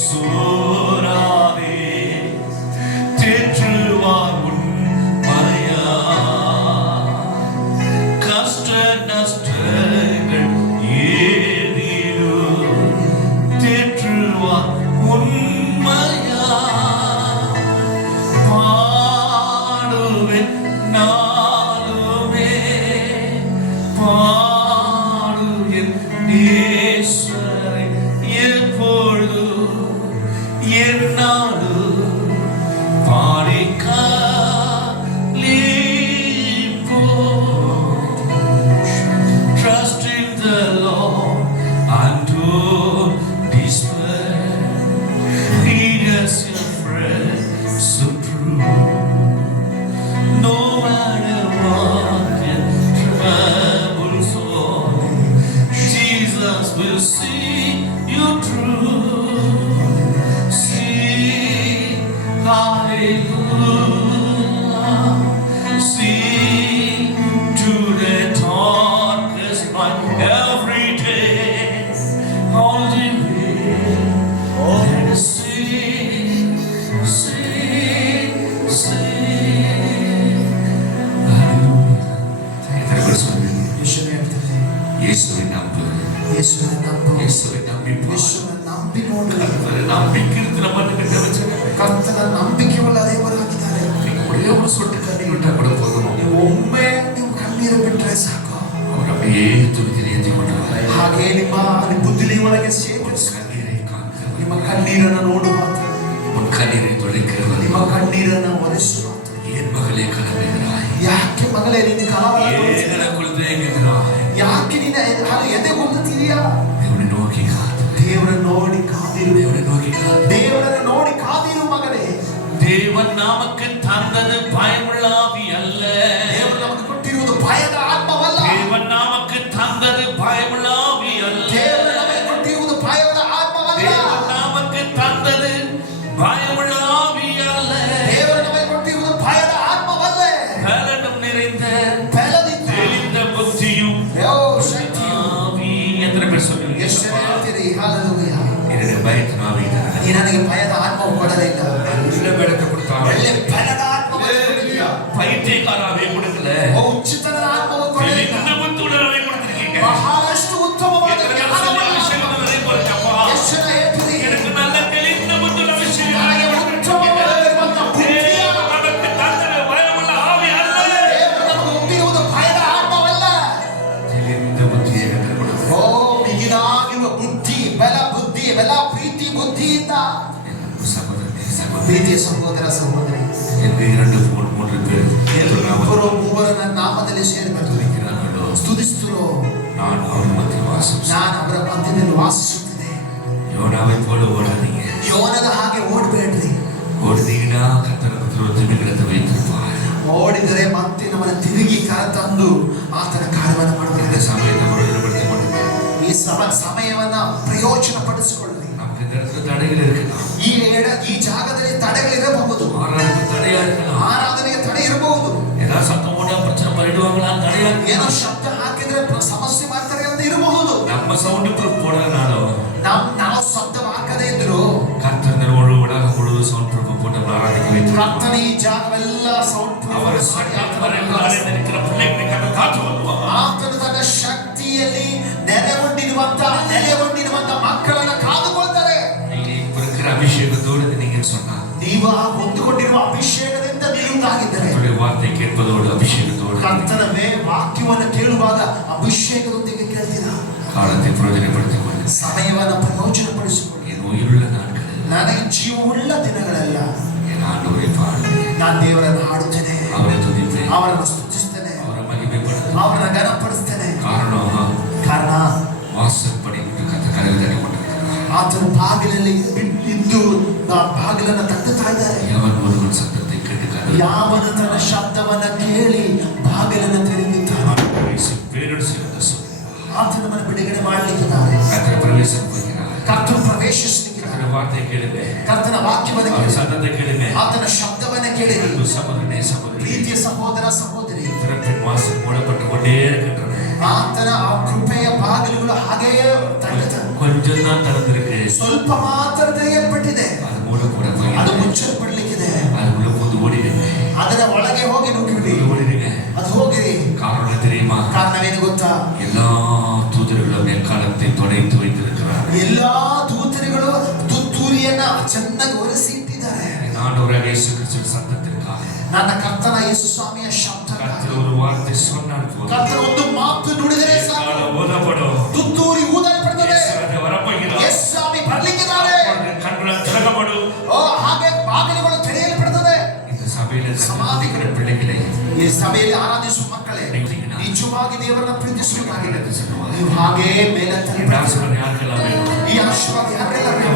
சோராதே தேற்றுவார் உண்மையா கஷ்ட நஷ்டங்கள் ஏதிலும் தேற்றுவார் உண்மையா பாடுவேன் நாளுமே பாடுவேன் நேசரை எப்பொழுது என்னாடு பாடிக்க trust in the Lord and don't despair. He is your friend so true. No matter what your troubles are, Jesus will see you through. Sing hallelujah, sing to the darkest night every day, all the way. Let us sing, sing, sing. Hallelujah. ಯೇಸುವಿನ ನಂಬು, ಯೇಸುವಿನ ನಂಬಿ, ನಂಬಿಕೆ ಕರ್ತನ ನಂಬಿಕೆ ಉಳ್ಳದೇವರಾಗಿದ್ದಾರೆ. ಒಳ್ಳೆ ಒಂದು ಸೊಟ್ಟು ಕಣ್ಣೀರು ಕೂಡ ನೀವು ಒಮ್ಮೆ ನೀವು ಕಣ್ಣೀರು ಬಿಟ್ಟರೆ ಸಾಕು, ಅವರೇ ತುಳಿದಿರಿ ಎದ್ದುಕೊಂಡು ಹಾಗೆ ನಿಮ್ಮ ಬುದ್ಧಿ ಒಳಗೆ ನಿಮ್ಮ ಕಣ್ಣೀರನ್ನು ನೋಡುವ, ನಿಮ್ಮ ಕಣ್ಣೀರನ್ನು ತೊಳಿಕಿರುವ, ನಿಮ್ಮ ಕಣ್ಣೀರನ್ನು ಒರೆಸುವ. ಏನ್ ಮಗಳೇ ಕನಬೇಡ, ಯಾಕೆ ಮಗಳೇ ನಿನ್ನ ಕಾಲ ಯಾಕೆ ನಿನ್ನ ಎದೆಗೊಳ್ಳುತ್ತೀರಿಯಾ? ದೇವರನ್ನು ನೋಡಿ ಕಾದಿರು, ದೇವರನ್ನು ನೋಡಿ ಕಾದಿರು ಮಗಳೇ. தேவன் நமக்கு தந்தது பயமுள்ள ஆவி அல்ல. தேவன் நமக்கு ಕೊಟ್ಟಿರುವುದು ಭಯದ ಆತ್ಮವಲ್ಲ. தேவன் நமக்கு தந்தது பயமுள்ள ஆவி அல்ல. தேவன் நமக்கு ಕೊಟ್ಟಿರುವುದು ಭಯದ ಆತ್ಮವಲ್ಲ. தேவன் நமக்கு தந்தது பயமுள்ள ஆவி அல்ல. தேவன் நமக்கு ಕೊಟ್ಟಿರುವುದು ಭಯದ ಆತ್ಮವಲ್ಲ. பலனும் நிறைந்த தெளிந்த புத்தியும் ಶಕ್ತಿಯೂ ಎತ್ರ ಬೆಳೆಸೋದು ಎಷ್ಟು ಹೇಳ್ತೀರಿ. ಹalleluya. ನಿನಗೆ ಭಯದ ಆವಿ ಇಲ್ಲ, ನಿನಗೆ ಭಯದ ಆತ್ಮವು ಕೊಡಲಿಲ್ಲ. ಒಳ್ಳೆ ಬೆಳಕು ಕೊಡ್ತಾನೆ, ಒಳ್ಳೆ ಫಲದ ಆತ್ಮವನ್ನು ಕೊಡಲಿಲ್ಲ. ಪೈತ್ಯಕಾರವೇ ಕೊಡಲಿಲ್ಲ, ಉಚಿತದ ಆತ್ಮವನ್ನು ಕೊಡಲಿಲ್ಲ. ನಿನ್ನ ಬುದ್ಧಿಯುಳ್ಳವರೇ ಕೊಡ್ತಿದ್ದೀಗ ಬಹಳಷ್ಟು ಉತ್ತಮವಾದ ವಿಷಯಗಳನ್ನು ಕೊಡ್ತಪ್ಪ. ಎಷ್ಟು ಹೇಳ್ತೀರಿ, ನಿನಗೆ நல்ல தெளிந்த ಬುದ್ಧಿಯುಳ್ಳ ವಿಷಯಗಳನ್ನು ಉತ್ತಮವಾದ ಬುದ್ಧಿಯ ನಮಗೆ ತಂದರೆ ಭಯವುಳ್ಳ ಆವಿ ಅಲ್ಲ. ದೇವರು ನಮಗೆ ಉಂಟಿರುವುದು ಭಯದ ಆತ್ಮವಲ್ಲ, ತಿಳಿದ ಬುದ್ಧಿಯನ್ನು ಕೊಡುತ್ತದೆ. ಓ ಬಿಗಿನಾಗಿರುವ ಬುದ್ಧಿ, ಬಲ ಬುದ್ಧಿ, ಬಲ ಪ್ರೀತಿ ಬುದ್ಧಿಯಿಂದ ಪ್ರೀತಿಯ ಸಹೋದರ ಸಹೋದರಿ, ಇಬ್ಬರು ಮೂವರ ನನ್ನ ನಾಮದಲ್ಲಿ ಸೇರಬೇಕು. ಸ್ತುತಿಸ್ತರೋ, ನಾನು ಅವರ ಮಧ್ಯದಲ್ಲಿ ವಾಸಿಸುತ್ತಿದ್ದೆ. ಯೋನದ ಹಾಗೆ ಓಡಬೇಡ್ರಿ. ಓಡಿದರೆ ಮತ್ತೆ ನಮ್ಮನ್ನು ತಿರುಗಿ ಕರೆತಂದು ಆತನ ಕಾರ್ಯವನ್ನು ಮಾಡಬೇಕು. ಈ ಸಮಯವನ್ನ ಪ್ರಯೋಜನ ಪಡಿಸಿಕೊಳ್ಳಿ. ಈ ಜಾಗದಲ್ಲಿ ತಡೆಗಳಿರಬಹುದು, ಆರಾಧನೆಗೆ ತಡೆ ಇರಬಹುದು. ಏನೋ ಶಬ್ದ ಹಾಕಿದ್ರೆ ಸಮಸ್ಯೆ ಮಾಡ್ತಾರೆ ಅಂತ ಇರಬಹುದು. ನಮ್ಮ ಸೌಂಡ್ ನಾವು ಶಬ್ದ ಹಾಕದೇ ಇದ್ರು ಕರ್ತನ ಈ ಜಾಗವೆಲ್ಲ ಸೌಂಡ್ ಆತನು ತನ್ನ ಶಕ್ತಿಯಲ್ಲಿ ನೆಲೆಗೊಂಡಿರುವಂತ ಮಕ್ಕಳನ್ನ ಕಾದುಕೊಳ್ತಾರೆ. ಅಭಿಷೇಕದೋடு நீங்கள் சொன்னார், ನೀವು ಆ ಹೊಂದಿಕೊಂಡಿರುವ ಅಭಿಷೇಕದಿಂದ ನೀವುದಾಗಿದ್ದರೆ ವಾರ್ತೆ ಕೇಳ್ಪದೋಡು ಅಭಿಷೇಕದೋಡು ಕರ್ತನ ವಾಕ್ಯವನ್ನು ಕೇಳುವಾಗ ಅಭಿಷೇಕದೊಂದಿಗೆ ಕೇಳ್ತೀರಾ. ಕಾಲத்தை ಪ್ರಯೋಜನಪಡಿಸಿಕೊಳ್ಳಿ, ಸಮಯವನ್ನು ಪ್ರಯೋಜನಪಡಿಸಿಕೊಳ್ಳಿ. ಇದು ಉயிருಳ್ಳ ನಾட்கள், ನನಗೆ ಜೀವವುಳ್ಳ ದಿನಗಳೆಲ್ಲ ನಾನು ದೇವರನ್ನು ಹಾಡುತ್ತೇನೆ, ಅವರನ್ನು ಸ್ತುತಿಸ್ತೇನೆ, ಅವರ ಮಹಿಮೆ ಪಡುತ್ತೇನೆ, ಅವರನ್ನು ಘನಪಡಿಸ್ತೇನೆ. ಕಾರಣ ವಾಸಪಡಿ ಕಥೆಗಳನ್ನು ಆತನ ಬಾಗಿಲಲ್ಲಿ ಇದ್ದು ಬಾಗಿಲನ್ನು ತಟ್ಟುತ್ತಾ ಇದ್ದಾರೆ. ಯಾವನು ತನ್ನ ಶಬ್ದವನ್ನ ಕೇಳಿ ಬಾಗಿಲನ್ನು ತೆರೆಯುತ್ತಾನೆ, ಆತನನ್ನು ಬಿಡುಗಡೆ ಮಾಡಲಿಕ್ಕಿದ್ದಾರೆ. ಕರ್ತನ ಪ್ರವೇಶಿಸಲಿಕ್ಕಿದ್ದಾರೆ. ಕರ್ತನ ವಾಕ್ಯವನ್ನು ಕೇಳಿ, ಆತನ ಶಬ್ದವನ್ನ ಕೇಳಿ. ಪ್ರೀತಿಯ ಸಹೋದರ ಸಹೋದರಿ, ಆತನ ಆ ಕೃಪೆಯ ಬಾಗಿಲುಗಳು ಹಾಗೆಯೇ ಸ್ವಲ್ಪ ಮಾತ್ರದೆಯೇ இயேசு கிறிஸ்துவின் சத்தத்திற்காக ನನ್ನ ಕರ್ತನ ಯೇಸು ಸ್ವಾಮಿಯ ಶಬ್ದ கர்த்தர் ஒரு வார்த்தை சொன்னார் போதும். ಕರ್ತನ ಒಂದು ಮಾತು ನುಡಿದರೆ ಸಾಕು ಕಾಲ ಓದಪடும். ತುತ್ತೂರಿ ಊದಲ್ಪಡುತ್ತದೆ. ಯೇಸು ಹೊರಪೋಗಿರೋ. ಯೇಸು ಸ್ವಾಮಿ ಬರಲಿಕ್ಕಿದ್ದಾರೆ. ಕಣ್ಣುಗಳು ತೆರೆಯಪಡು. ಹಾಗೆ ಬಾಗಿಲುಗಳು ತೆರೆಯಲ್ಪಡುತ್ತದೆ. இந்த சபையில சமாதிக்கிற பிள்ளைகளே, ಈ ಸಭೆಯಲ್ಲಿ ಆರಾಧಿಸುವ ಮಕ್ಕಳೇ, ನಿಜವಾಗಿ ದೇವರನ್ನ ಪ್ರೀತಿಸುವುದಾಗಿದೆ. ನೀವು ಹಾಗೆ ಮೇಲೆತ್ತಿ ಈ ಆಶೀರ್ವಾದ ಯಾರಿಗೆಲ್ಲ ಬೇಕು? ಈ ಆಶೀರ್ವಾದ ಯಾರಿಗೆಲ್ಲ ಬೇಕು?